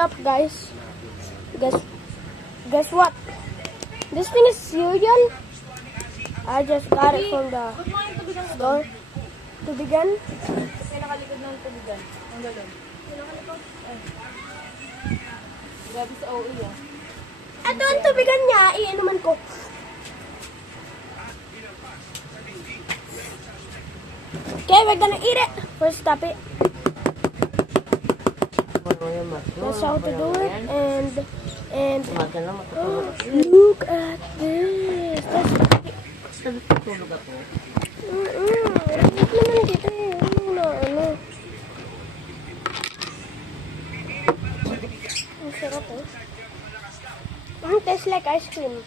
up, guys? Guess what? This thing is cereal. I just got it from the store. Tubigan? Pinakalikod ng tubigan. Ang galon. Gabi sa OE ah. Ito ang tubigan niya. Iinuman ko. Okay, we're gonna eat it. First, stop it. That's how to do it. And look at this. That's Tulog ako. naman dito eh. Ano. Ang sarap eh. Tastes like ice cream.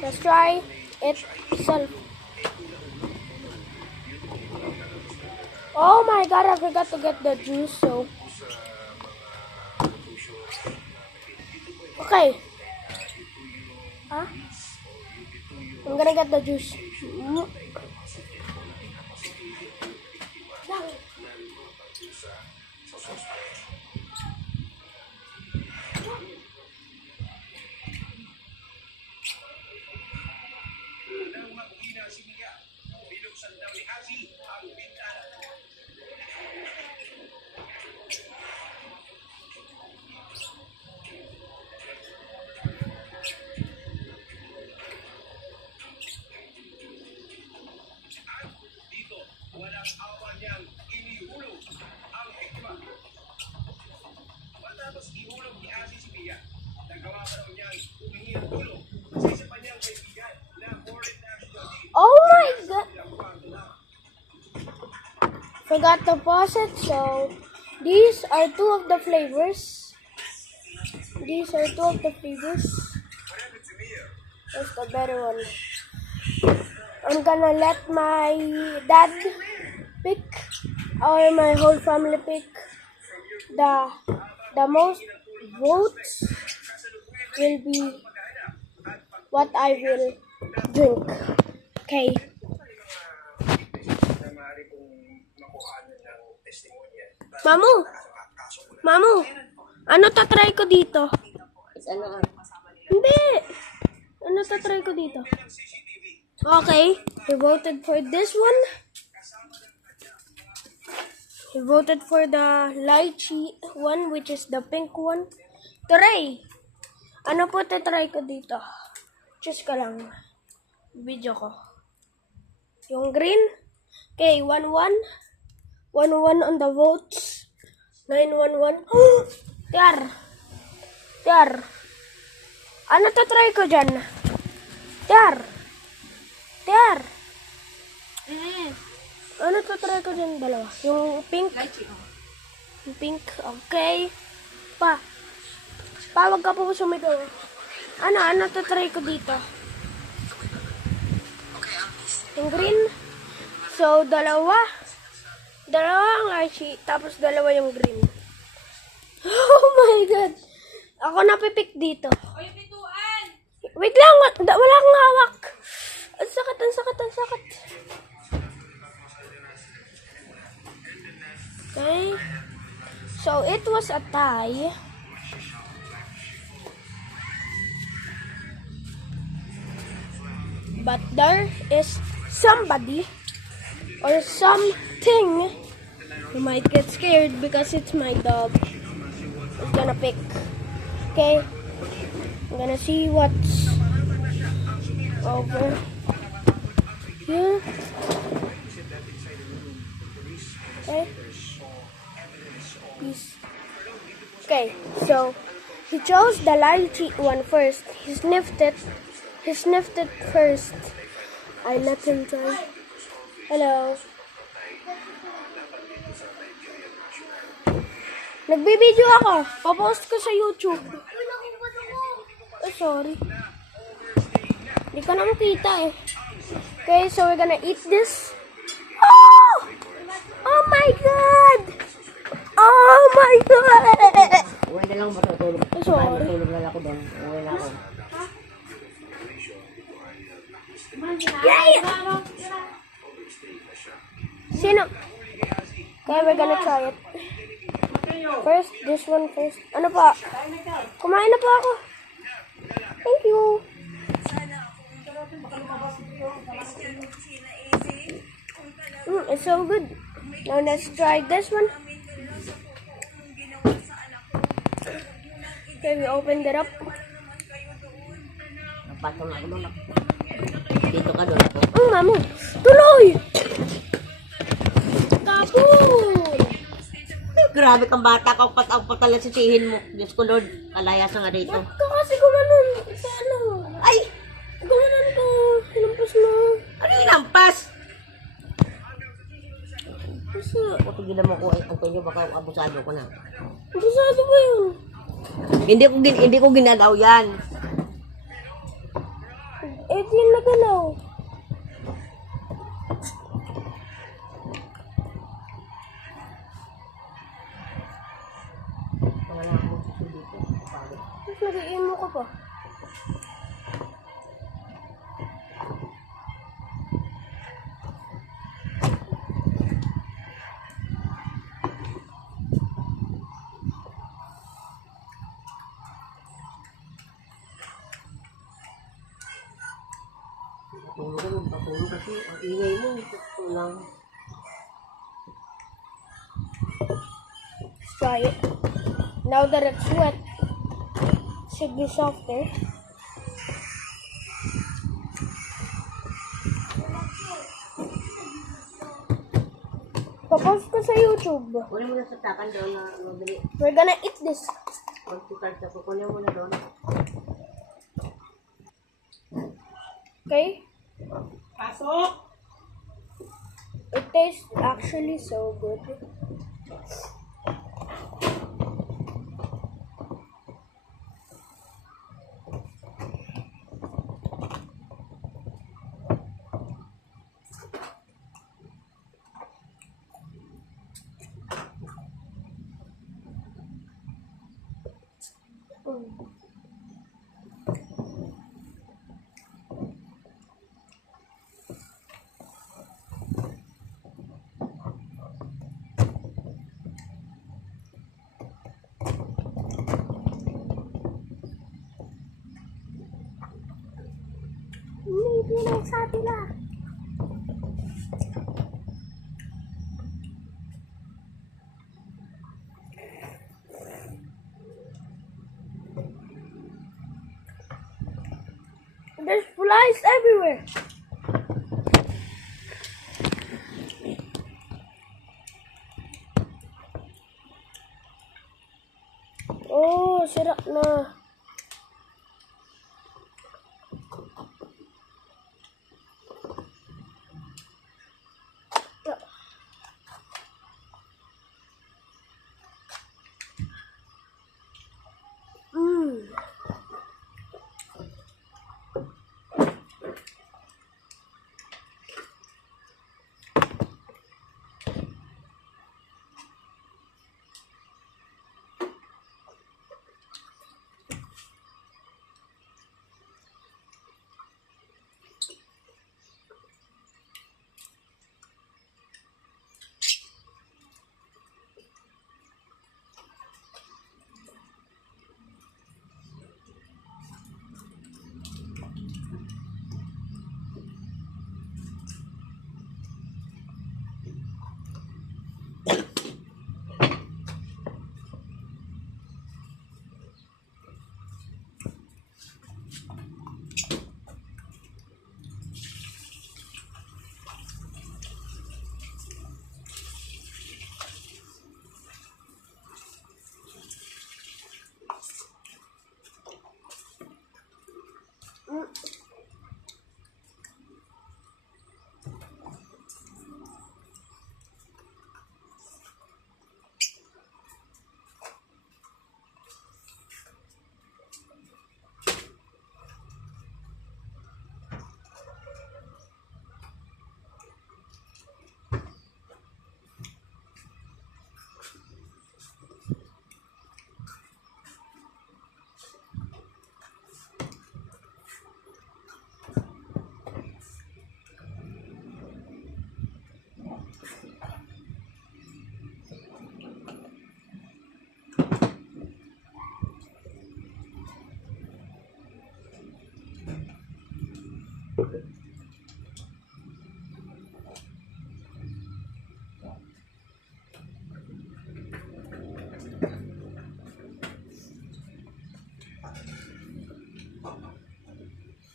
Let's try it itself. Oh my god, I forgot to get the juice, so. Okay. Huh? I'm gonna get the juice. Oh my god! Forgot to pause it, so these are two of the flavors. That's the better one. I'm gonna let my dad pick, or my whole family pick. The most votes will be what I will drink. Okay. Mamu, ano tatry ko dito? Hindi. Ano tatry ko dito? Okay, he voted for this one. He voted for the lychee one, which is the pink one. Try! Ano po tatry ko dito? Choose ka lang. Video ko. Yung green. Okay, 1-1. 1-1 on the votes. 9-1-1. Tiar. Ano tatry ko dyan? Tiar. Ano tatry ko dyan dalawa? Yung pink? Yung pink. Okay. Wag ka po sumigaw. Ano tatry ko dito? Yung green. So, dalawa ang lychee, tapos dalawa yung green. Oh my god. Ako napipik dito. Wait lang, wala akong hawak. Ang sakit. Okay. So, it was a tie. But there is somebody or something who might get scared because it's my dog. It's gonna pick. Okay. I'm gonna see what's over here. Okay. Okay, so he chose the lychee one first. He sniffed it first. I let him try. Hello. Nagbibideo ako. Papost ko sa YouTube. Oh, sorry. Hindi ka na makita eh. Okay, so we're gonna eat this. Oh! Oh my god! Oh my god! Uwi na lang matutulog. Oh, sorry. Matutulog na ako doon. Uwi na ako. Yay! Sino? Okay, we're gonna try it. First, this one first. Ano pa? Kumain na po ako. Thank you. It's so good. Now let's try this one. Okay, we opened it up. Napatong ako doon. Dito ka doon ako. Mami. Tuloy! Kapul! Grabe kang bata ka. Ang patalasisihin mo. Diyos ko Lord. Alayas na nga dito. Ba't ka kasi gumanon? Sa ano? Ay! Gumanon ka. Hinampas mo. Ano yung inampas? Kasi, Kung tigilan mo ko ang kanyo, baka abusado ko na. abusado ba yun? Hindi ko ginalaw yan. Eh, di yun nagalaw. Wala akong susunod dito. Tapos nag-iimo ka pa. Patulog kasi. Ang ingay mo. Lang. Let's try it. Now that it's wet, it should be softer. Papost ko sa YouTube. Kunin mo na sa takan doon na mabili. We're gonna eat this. Pag-tukart ako, kunin mo na doon. Okay? Pasok! It tastes actually so good. Hindi na sa nila. There's flies everywhere. Oh, sarap na.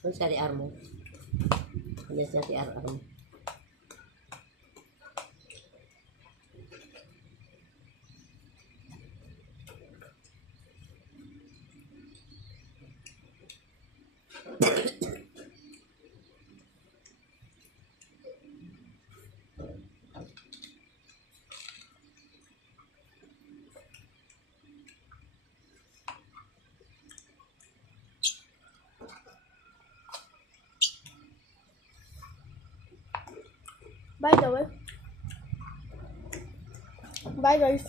Kung sa di mo. Ano sa di mo. By the way. Bye guys.